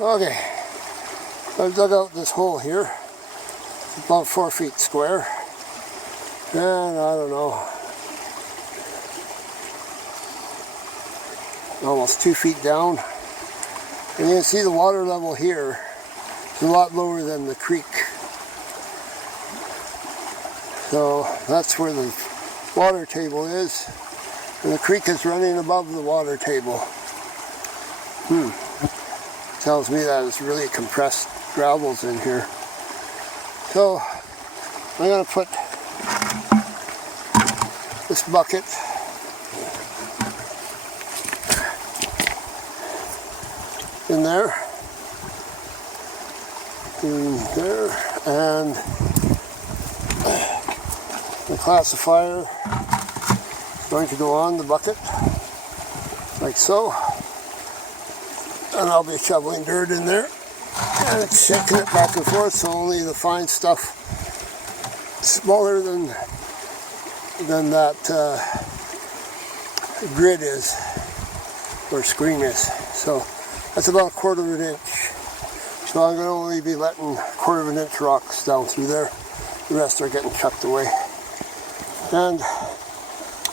Okay, I've dug out this hole here, about 4 feet square, and I don't know, almost 2 feet down. And you can see the water level here is a lot lower than the creek. So that's where the water table is, and the creek is running above the water table. Tells me that it's really compressed gravels in here. So I'm going to put this bucket in there, and the classifier is going to go on the bucket, like so. And I'll be shoveling dirt in there, and it's shaking it back and forth, so only the fine stuff smaller than that grid is, or screen is. So that's about 1/4 of an inch. So I'm going to only be letting 1/4 of an inch rocks down through there. The rest are getting chucked away. And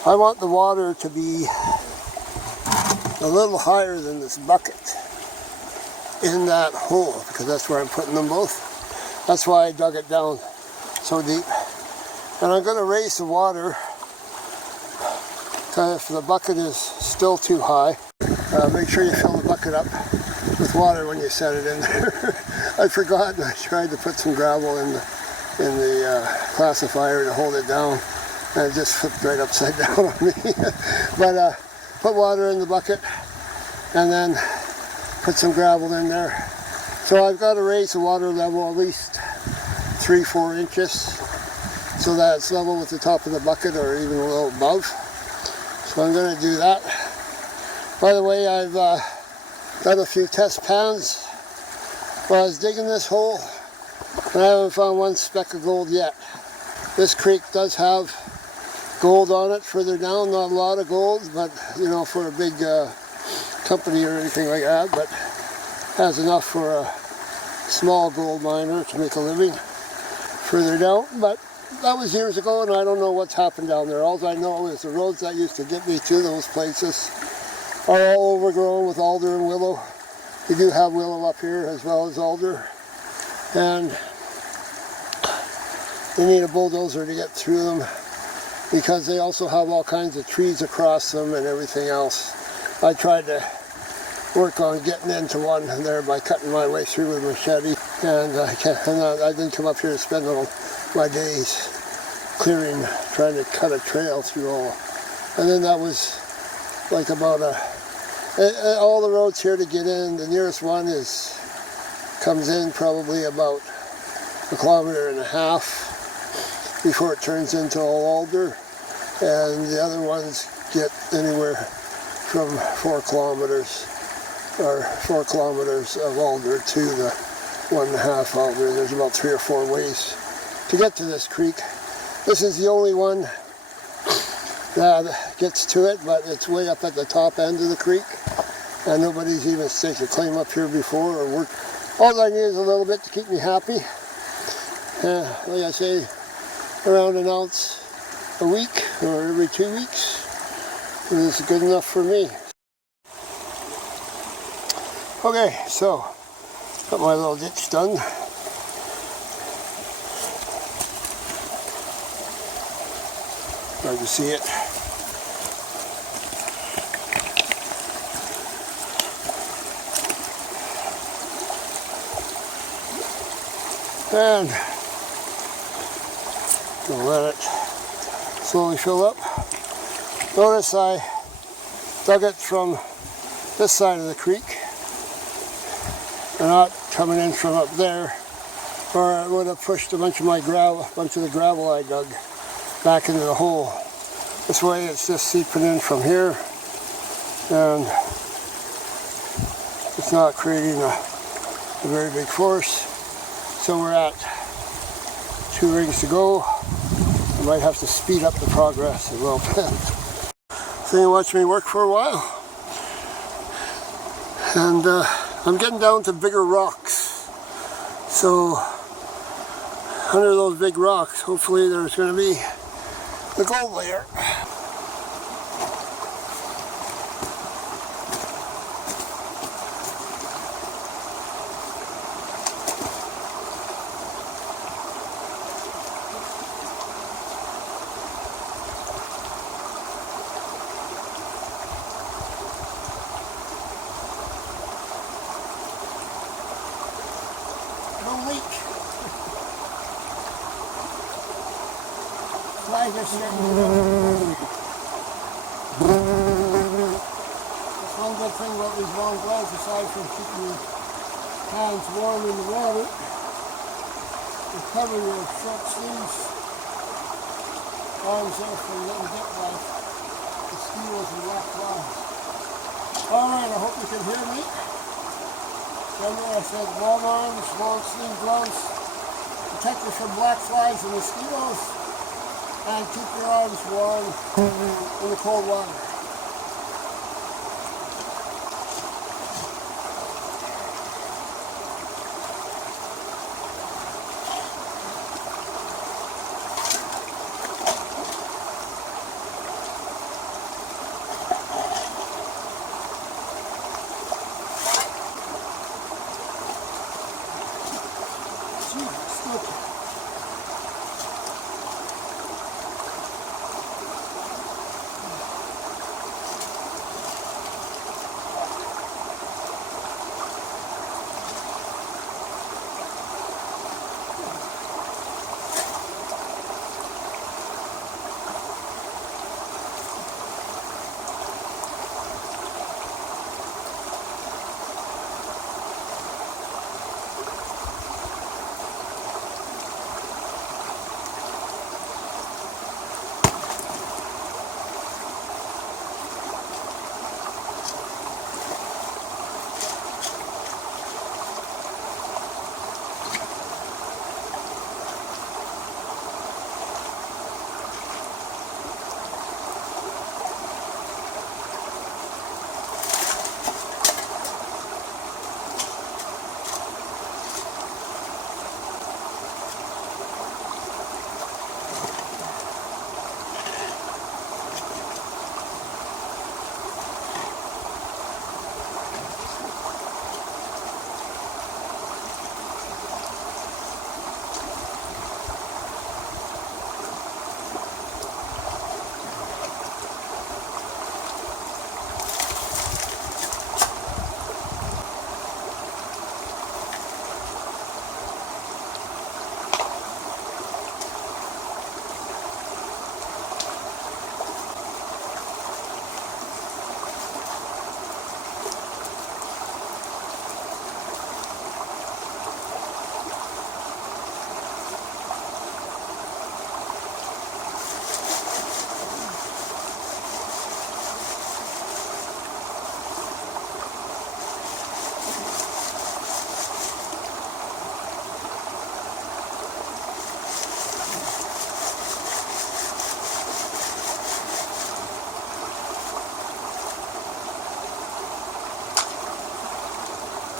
I want the water to be a little higher than this bucket in that hole, because that's where I'm putting them both. That's why I dug it down so deep. And I'm going to raise the water, because if the bucket is still too high, make sure you fill the bucket up with water when you set it in there. I forgot, and I tried to put some gravel in the classifier to hold it down, and it just flipped right upside down on me. But put water in the bucket, and then put some gravel in there. So I've got to raise the water level at least 3-4 inches, so that it's level with the top of the bucket, or even a little above. So I'm going to do that. By the way, I've done a few test pans while I was digging this hole, and I haven't found one speck of gold yet. This creek does have gold on it further down, not a lot of gold, but you know, for a big company or anything like that, but has enough for a small gold miner to make a living further down. But that was years ago, and I don't know what's happened down there. All I know is the roads that used to get me to those places are all overgrown with alder and willow. You do have willow up here as well as alder, and you need a bulldozer to get through them, because they also have all kinds of trees across them and everything else. I tried to work on getting into one there by cutting my way through with a machete, and I didn't come up here to spend all my days clearing, trying to cut a trail through all. And then that was like about all the roads here to get in. The nearest one comes in probably about 1.5 kilometers before it turns into all alder, and the other ones get anywhere from 4 kilometers or 4 kilometers of alder to the 1.5 alder. There's about 3 or 4 ways to get to this creek. This is the only one that gets to it, but it's way up at the top end of the creek, and nobody's even staked a claim up here before or worked. All I need is a little bit to keep me happy. Like I say, around 1 ounce a week or every 2 weeks is good enough for me. Okay, so got my little ditch done. Hard to see it. And we'll let it slowly fill up. Notice I dug it from this side of the creek, and not coming in from up there, or I would have pushed a bunch of the gravel I dug back into the hole. This way it's just seeping in from here, and it's not creating a very big force. So we're at 2 rings to go. I might have to speed up the progress a little bit. So you watch me work for a while, and I'm getting down to bigger rocks. So under those big rocks, hopefully there's going to be the gold layer. No leak. Flies are starting to go. That's one good thing about these long gloves, aside from keeping your hands warm in the water, they cover your short sleeves, arms there from getting bit by mosquitoes and black flies. Alright, I hope you can hear me. Remember I said long arms, long sleeve gloves, protect you from black flies and mosquitoes, and keep your arms warm in the cold water.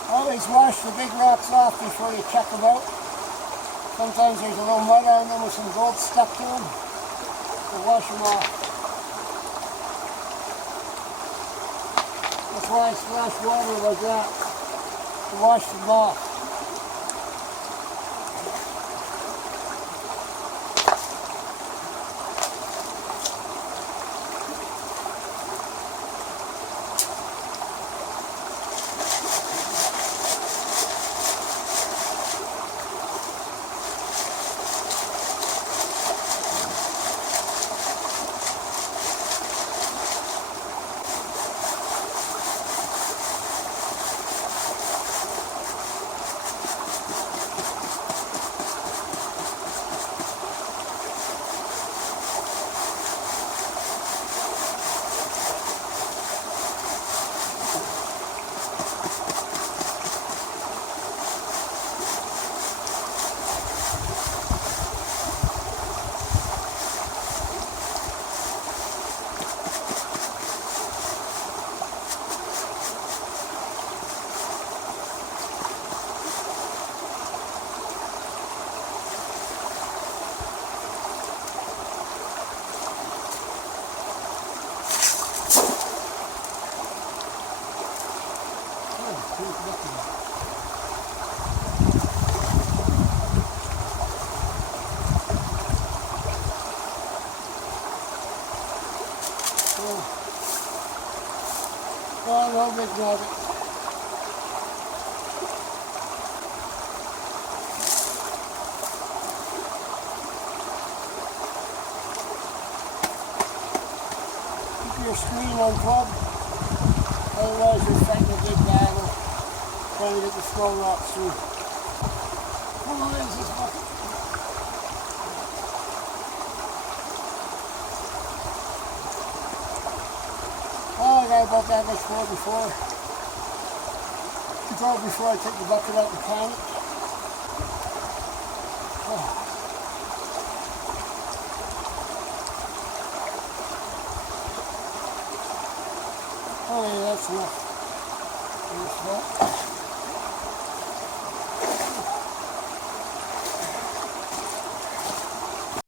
Always wash the big rocks off before you check them out. Sometimes there's a little mud on them with some gold stuck to them. So wash them off. That's why I splash water like that, to wash them off. bucket up. Oh, no big nugget. Keep your screen unplugged, otherwise you're fighting a big battle trying to get the small rocks through. How long is this bucket? Oh, I got about that much more before. Before I take the bucket out and count it. Oh yeah, that's enough.